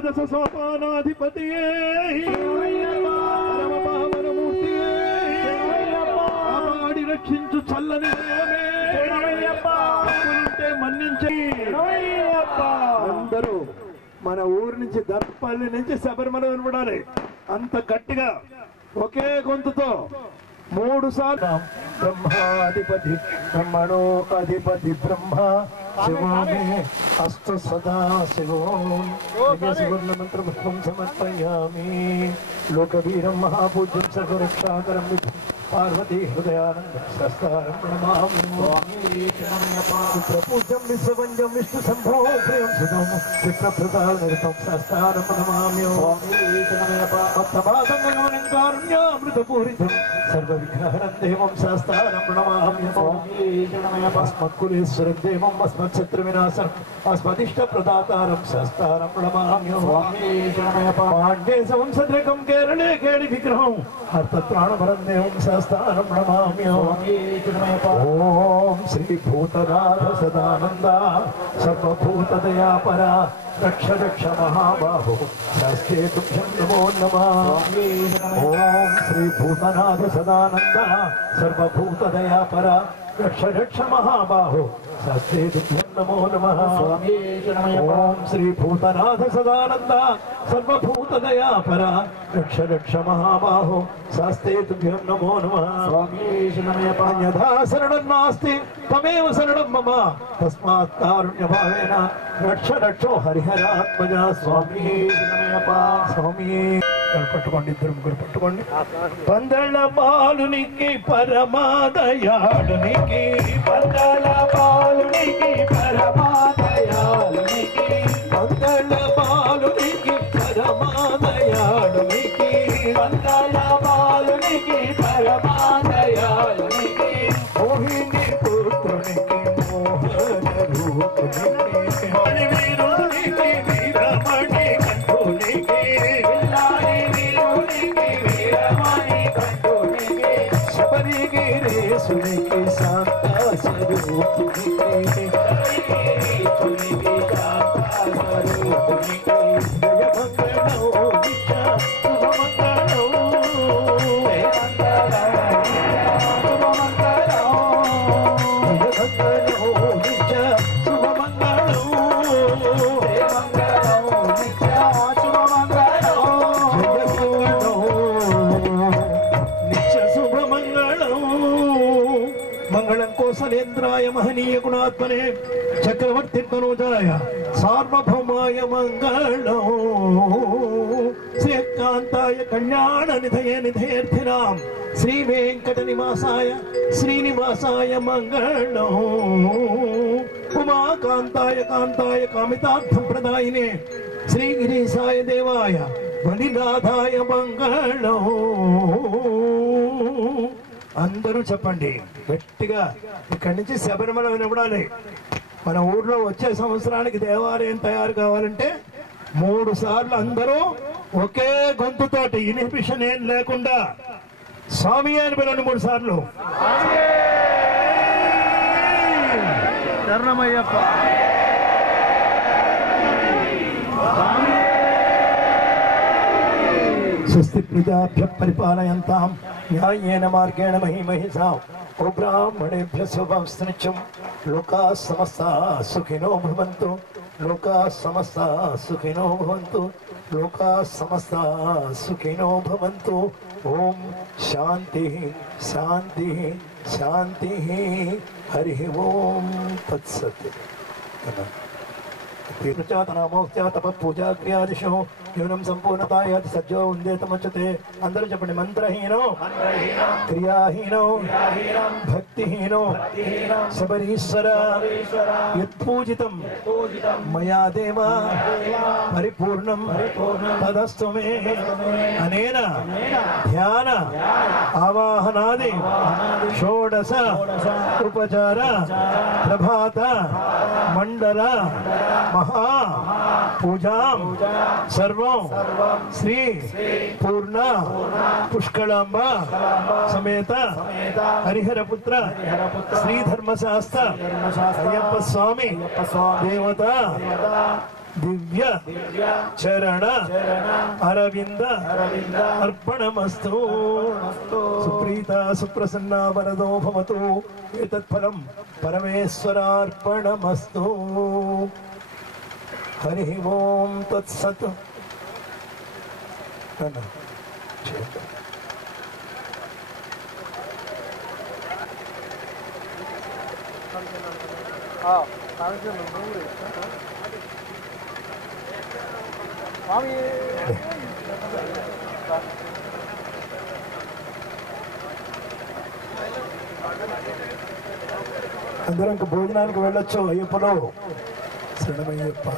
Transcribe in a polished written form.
ద్వాదశ సోపానాధిపతియే ఆడి రక్షించు చల్లని మన్నించే అందరూ మన ఊరి నుంచి దర్పల్లి నుంచి శబరిమల వినపడాలి అంత గట్టిగా ఒకే గొంతుతో 3 సార్లు బ్రహ్మాధిపతి బ్రహ్మణో అధిపతి బ్రహ్మ శివామే అస్తు సదా శివం సువర్ణ మంత్ర పుష్పం సమర్పయామి లోకవీరం మహాపూజ్యం సర్వరక్షాకరం పార్వతీ హృదయానంద శాస్త్రం ప్రణమామి పూజ్యం విశ్వవంజం విష్ణు సంభో ప్రియం సుతం విప్రభృతానితం శాస్త్రం ప్రణమామి కారుణ్యామృతపూరితం సర్వవిఘ్నహరం దేవం శాస్త్రం ప్రణమామి అస్మత్కులేశ్వరం దేవం అస్మచ్చత్ర వినాశనం అస్మదిష్ట ప్రదాతారం శాస్త్రం ప్రణమామి పాండే సంసద్రకం కేరళే కేళి విగ్రహం అర్థత్రాణపరం దేవం శాస్త్రం ప్రణమామి ఓం శ్రీ భూతనాథ సదానంద సర్వభూతదయాపర రక్ష రక్ష మహాబాహు శాస్త్రే తుభ్యం నమో నమః ఓం శ్రీ భూతనాథ సదానంద సర్వభూతదయాపర రక్ష రక్ష మహాబాహు శాస్త్రే తుభ్యం నమో నమః ఓం శ్రీ భూతనాథ సదానంద సర్వభూతదయాపర రక్ష రక్ష మహాబాహు శాస్త్రే తుభ్యం నమో నమః అన్యథా శరణం నాస్తి తమేవ శరణం మమ తస్మాత్ కారుణ్యభావేన రక్ష రక్షో హరిహరాత్మజ స్వామి స్వామి పట్టుకోండి ఇద్దరు ముగ్గురు పట్టుకోండి పందళ బాలునికి పరమాదయాళునికి పందళ బాలునికి పరమాదయాళునికి పందళ బాలునికి పరమాదయాళునికి పందళ బాలునికి పరమాదయాళునికి మోహిని పుత్రునికి మోహన రూపునికి వీరునికి వీరమణి కంఠునికి శబరిగిరీశునికి శాంత స్వరూపునికి कौशलेन्द्राय महनीय गुणात्मने चक्रवर्ती तनुजाय सार्वभौमाय मंगलो श्रीकांताय कल्याण निधये निधेर्थिनां श्री वेंकट निवासाय श्रीनिवासाय मंगलो उमाकांताय कांताय कामितार्थं प्रदायिने श्री गिरीशाय देवाय बलिनाथाय मंगलो అందరూ చెప్పండి గట్టిగా ఇక్కడి నుంచి శబరిమల వినపడాలి మన ఊర్లో వచ్చే సంవత్సరానికి దేవాలయం తయారు కావాలంటే 3 సార్లు అందరూ ఒకే గొంతుతోటి ఇన్హిబిషన్ ఏం లేకుండా స్వామి అని పిలండి 3 సార్లు శరణమయ్యప్ప स्वस्ति प्रजाभ्य परिपालयन्तां न्यायेन मार्गेण महीमहिषां ब्राह्मणेभ्यः शुभं सृच्छं लोकाः समस्ताः सुखिनो भवन्तु लोकाः समस्ताः सुखिनो भवन्तु लोकाः समस्ताः सुखिनो भवन्तु ओम शान्तिः शान्तिः शान्तिः हरिः ओम तत्सत् तप पूजा क्रियादिशो न्यूनम संपूर्णतायाति सज्जो उन्देतमच्यते अंदर चपड़े मंत्रहीनो क्रियाहीनो भक्तिहीनो सबरीश्वर यत्पूजितं मया देव परिपूर्णं तदस्तु मे अनेन ध्यान आवाहनादि षोडश उपचार प्रभात मंडल महा पूजा सर्वं श्री पूर्ण पुष्कलांबा समेत हरिहर पुत्र श्री धर्मशास्त्र अय्यप्प स्वामी देवता దివ్య చరణ అరవింద అర్పణమస్తు. సుప్రీత సుప్రసన్న వరదో భవతు. ఏతత్ఫలం పరమేశ్వరార్పణమస్తు. హరి ఓం తత్సత్. అందరం భోజనానికి వెళ్ళొచ్చు. అయ్యప్పలో శరణమయ్యప్ప.